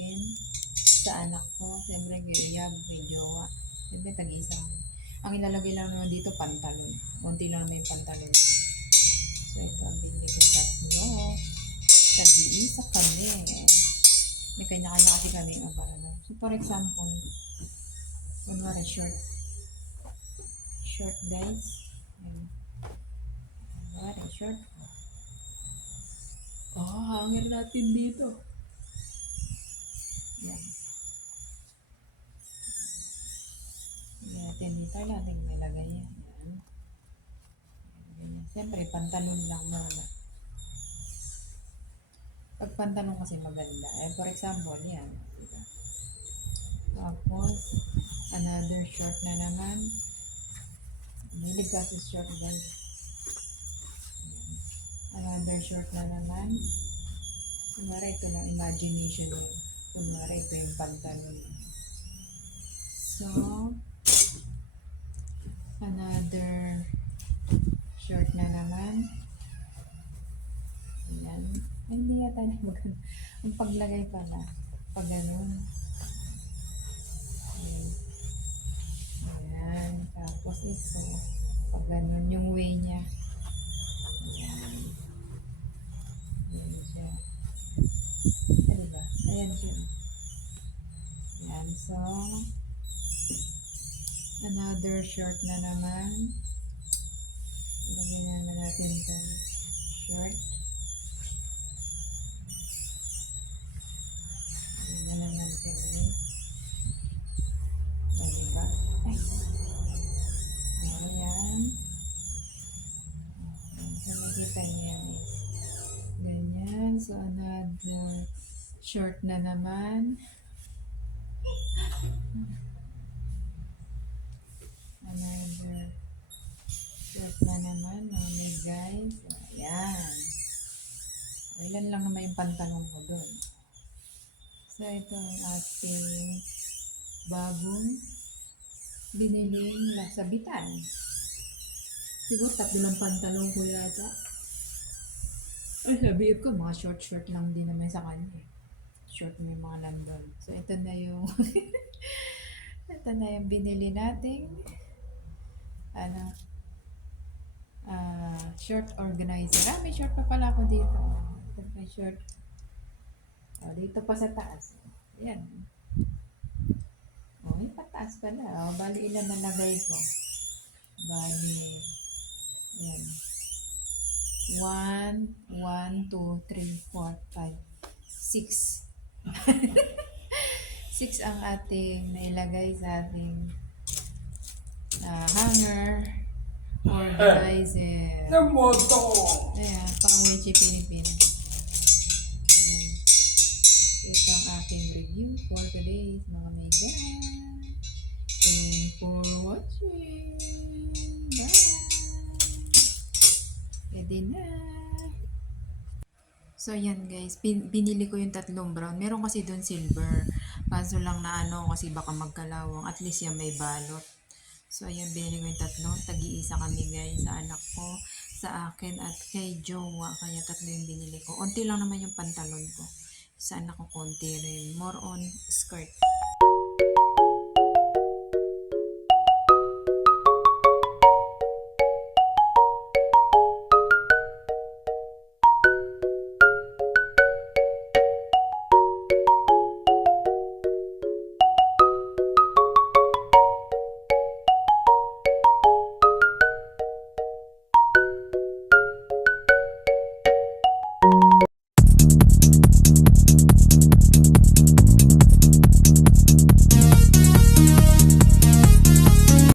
akin, sa anak ko, siyempre kay Uyab, kay Jowa. Siyempre tag-isa kami. Ang ilalagay lang naman dito, pantalon. Kunti lang naman yung pantalon ko. So ito ang binili ko tatlo. Tag-iisa kami. May kanya-kanya kasi kami. So for example, kunwari short guys. Kunwari short. Hanger natin dito. Yan. Natin dito natin nilagay yan. Siyempre, pantalon lang muna. Pag pantalon kasi maganda. For example, yan. Diba? Tapos, another short na naman. Mahilig kasi short guys. Another short na naman. Kunwari, ito lang imagination yun. Kunwari, ito yung pantalon. So, another short na naman. Ayan. Ay, hindi yata na maganda. Ang paglagay pala. Pag ganun. Ayan. Tapos ito. Pag ganun yung way niya. Ayan. Ayan siya. Ay, diba? Ayan siya. Ayan. So, another short na naman. Lagyan naman natin ito. Short. Ayan na naman siya guys. Ayan, diba? Ay. Ayan. So, nakita niyo yan guys. Ganyan. So, another short na naman. Another short na naman. Mamay guys. Ayan. Ilan lang naman yung pantalong ko doon. So, ito ang ating bagong biniling sabitan. Siguro tatlo ng pantalong ko yata. Ay, sabihin ko, mga short lang din naman sa kanya. Short may mga nandun. So, ito na yung ito na yung binili nating short organizer. May short pa pala ako dito. Ito pa short. Dito pa sa taas. Ayan. May pataas pala. Bali ilan nalagay ko. Bali, ayan. 1, 2, 3, 4, 5, 6. 6 ang ating nailagay sa ating hanger organizer. Ayan, pang Wechi Philippines. Ayan. Ito ang ating review for today, mga mega. Thank you for watching. Bye. Pwede na. So, yan guys. Binili ko yung tatlong brown. Meron kasi doon silver. Kaso lang na kasi baka magkalawang. At least yan may balot. So, ayan, binili ko yung tatlo. Tag-iisa kami guys sa anak ko, sa akin, at kay Jowa. Kaya tatlo yung binili ko. Unti lang naman yung pantalon ko. Sa anak ko konti rin. More on skirt.